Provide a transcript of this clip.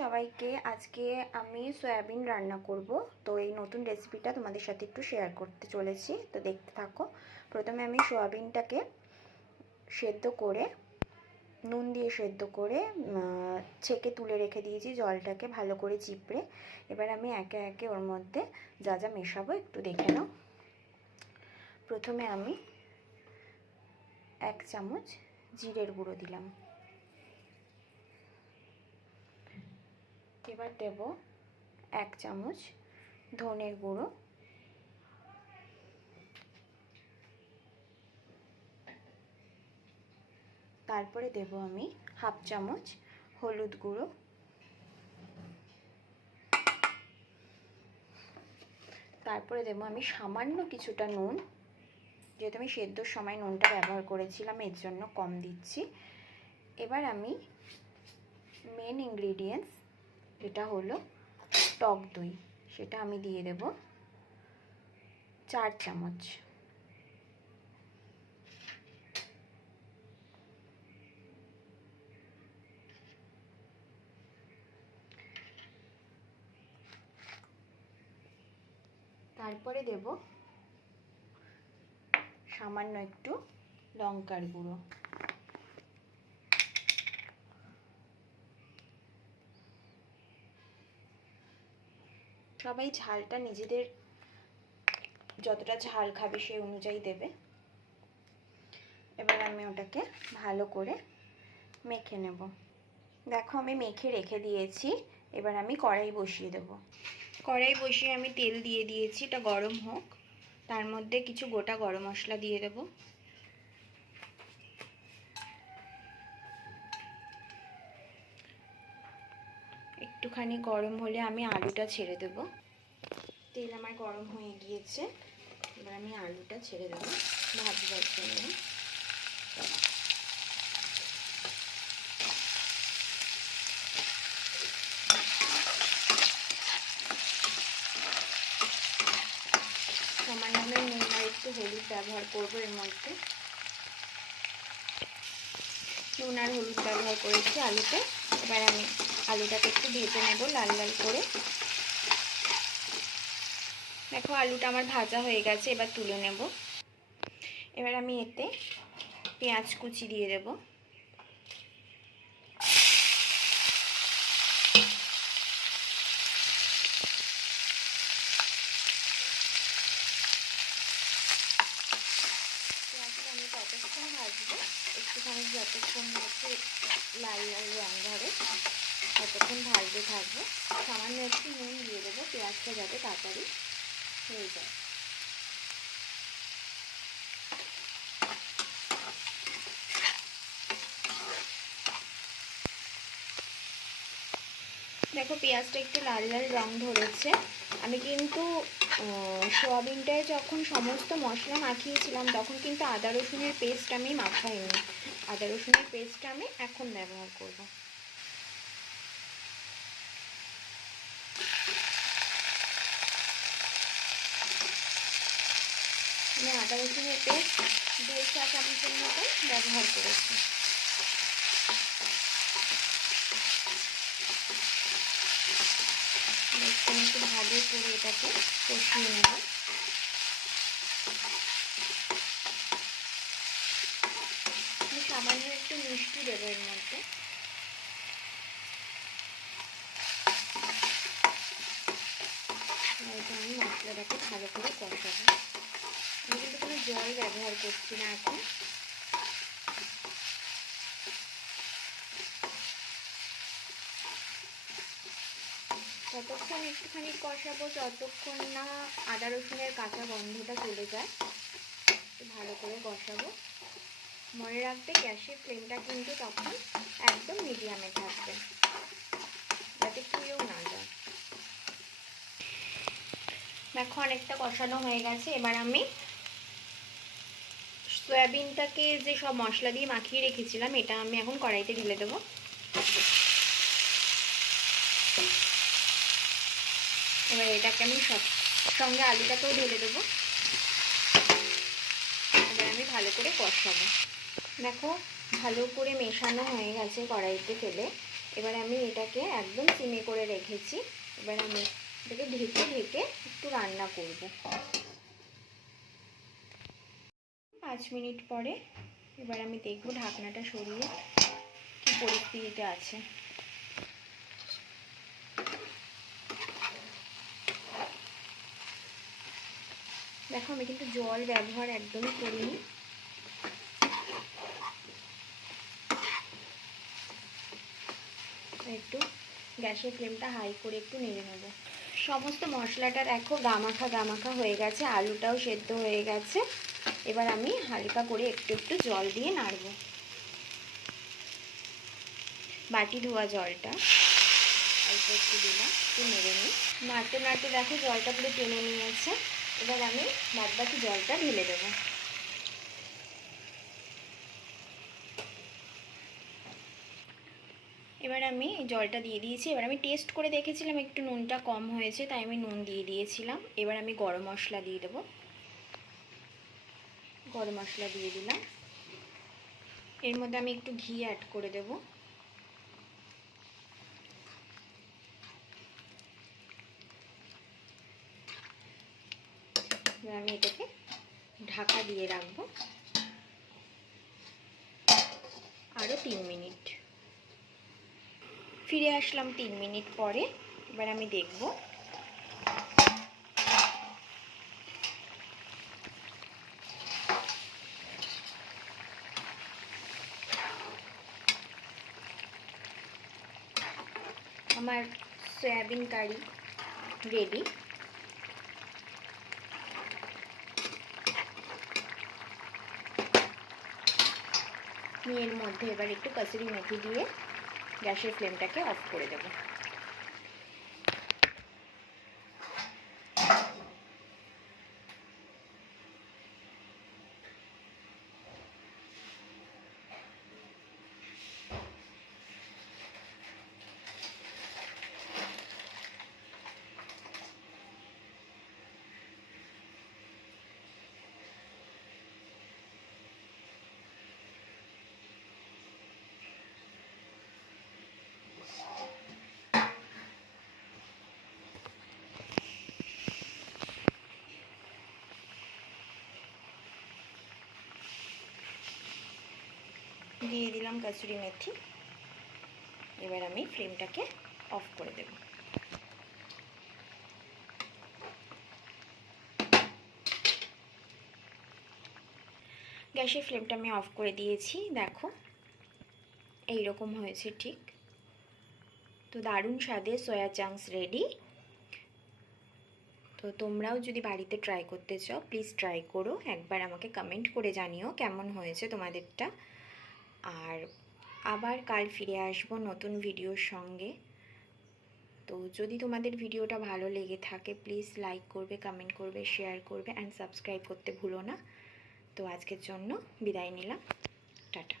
সবাইকে, আজকে আমি সয়াবিন রান্না করব। তো এই নতুন রেসিপিটা তোমাদের সাথে একটু শেয়ার করতে চলেছি, তো দেখতে থাকো। প্রথমে আমি সয়াবিনটাকে সেদ্ধ করে নুন দিয়ে সেদ্ধ করে ছেঁকে তুলে রেখে দিয়েছি জলটাকে ভালো করে চিপড়ে। এবার আমি একে একে ওর মধ্যে যা যা মেশাবো একটু দেখে নাও। প্রথমে আমি 1 চামচ জিরের গুঁড়ো দিলাম। এবার দেব 1 চামচ ধনের গুঁড়ো, তারপরে দেব আমি 1/2 চামচ হলুদ গুঁড়ো, তারপরে দেব আমি সামান্য কিছুটা নুন, যেহেতু আমি সেদ্ধর সময় নুনটা ব্যবহার করেছিলাম এর জন্য কম দিচ্ছি। এবার আমি মেন ইনগ্রিডিয়েন্টস যেটা হলো টক দই, সেটা আমি দিয়ে দেব 4 চামচ। তারপরে দেব সামান্য একটু লঙ্কার গুঁড়ো। সবাই ঝালটা নিজেদের যতটা ঝাল খাবে সেই অনুযায়ী দেবে। এবার আমি ওটাকে ভালো করে মেখে নেব। দেখো আমি মেখে রেখে দিয়েছি। এবার আমি কড়াই বসিয়ে দেব। কড়াই বসিয়ে আমি তেল দিয়ে দিয়েছি, এটা গরম হোক। তার মধ্যে কিছু গোটা গরম মশলা দিয়ে দেব। একটুখানি গরম হলে আমি আলুটা ছেড়ে দেব। তেল আমার গরম হয়ে গিয়েছে, এবার আমি আলুটা ছেড়ে দেব ভাজবার জন্য। সামান্য আমি নুন আর একটু হলুদ ব্যবহার করবো এর মধ্যে। নুন আর হলুদ ব্যবহার করেছি আলুতে। এবার আমি আলুটাকে একটু ভেজে নেব লাল লাল করে। দেখো আলুটা আমার ভাজা হয়ে গেছে, এবার তুলে নেব। এবার আমি এতে পেঁয়াজ কুচি দিয়ে দেব। পেঁয়াজটা আমি ততক্ষণ ভাজবো, একটুখানি যতক্ষণ হচ্ছে লাল লাল রঙ ধরে ততক্ষণ ভাজতে থাকবো। সামান্য একটু নুন দিয়ে দেবো, পেঁয়াজটা যাতে তাড়াতাড়ি হয়ে যায়। দেখো পেঁয়াজটা একটু লাল লাল রং ধরেছে। আমি কিন্তু সোয়াবিনটায় যখন সমস্ত মশলা মাখিয়েছিলাম তখন কিন্তু আদা রসুনের পেস্ট আমি মাখাইনি। আদা রসুনের পেস্টটা আমি এখন ব্যবহার করব। আমি আদা রসুনের পেস্ট 1.5 চা চামচের মতো ব্যবহার করেছি। একটু ভালো করে এটাকে কষিয়ে নেব। আমি সামান্য একটু মিষ্টি দেবো এর মধ্যে। আমি মশলাটাকে ভালো করে কষাবো। আমি কিন্তু কোনো জল ব্যবহার করছি না এখন। ততক্ষণ একটুখানি কষাবো যতক্ষণ না আদা রসুনের কাঁচা গন্ধটা চলে যায়। ভালো করে কষাবো। মনে রাখবে গ্যাসের ফ্লেমটা কিন্তু তখন একদম মিডিয়ামে থাকবে, যাতে পুড়েও না যায়। দেখো অনেকটা কষানো হয়ে গেছে। এবার আমি সয়াবিনটাকে যে সব মশলা দিয়ে মাখিয়ে রেখেছিলাম এটা আমি এখন কড়াইতে ঢেলে দেবো। এবার এটাকে আমি সঙ্গে আলুটাকেও ঢেলে দেবো। এবার আমি ভালো করে কষাবো। দেখো ভালো করে মেশানো হয়ে গেছে কড়াইতে ফেলে। এবার আমি এটাকে একদম সিমে করে রেখেছি। এবার আমি এটাকে ঢেকে ঢেকে একটু রান্না করব। 5 মিনিট পরে এবার আমি দেখব ঢাকনাটা সরিয়ে কি পরিস্থিতিতে আছে। দেখো আমি কিন্তু জল ব্যবহার একদমই করিনি। একটু গ্যাসের ফ্লেমটা হাই করে একটু নেড়ে নেব। সমস্ত মশলাটা দেখো গামাখা গামাখা হয়ে গেছে, আলুটাও সেদ্ধ হয়ে গেছে। এবার আমি হালকা করে একটু একটু জল দিয়ে নাড়ব। বাটি ধোয়া জলটা অল্প একটু দিলাম, একটু নেড়ে নিই। নাড়তে নাড়তে দেখো জলটা পুরো টেনে নিয়েছে। এবার আমি বাদবাকি জলটা ঢেলে দেবো। এবার আমি জলটা দিয়ে দিয়েছি। এবার আমি টেস্ট করে দেখেছিলাম একটু নুনটা কম হয়েছে, তাই আমি নুন দিয়ে দিয়েছিলাম। এবার আমি গরম মশলা দিয়ে দেবো। গরম মশলা দিয়ে দিলাম। এর মধ্যে আমি একটু ঘি অ্যাড করে দেব। এবার আমি এটাকে ঢাকা দিয়ে রাখবো আরও 3 মিনিট। ফিরে আসলাম 3 মিনিট পরে। এবার আমি দেখব আমার সয়াবিন কারি রেডি। এর মধ্যে এবার একটু কসুরি মেথি দিয়ে গ্যাসের ফ্লেমটাকে অফ করে দেব। দিয়ে দিলাম কসুরি মেথি। এবার আমি ফ্লেমটাকে অফ করে দেব। গ্যাসের ফ্লেমটা আমি অফ করে দিয়েছি। দেখো এই রকম হয়েছে ঠিক। তো দারুণ স্বাদের সয়া চাংস রেডি। তো তোমরাও যদি বাড়িতে ট্রাই করতে চাও প্লিজ ট্রাই করো। একবার আমাকে কমেন্ট করে জানিও কেমন হয়েছে তোমাদেরটা। আর আবার কাল ফিরে আসবো নতুন ভিডিওর সঙ্গে। তো যদি তোমাদের ভিডিওটা ভালো লেগে থাকে প্লিজ লাইক করবে, কমেন্ট করবে, শেয়ার করবে অ্যান্ড সাবস্ক্রাইব করতে ভুলো না। তো আজকের জন্য বিদায় নিলাম। টাটা।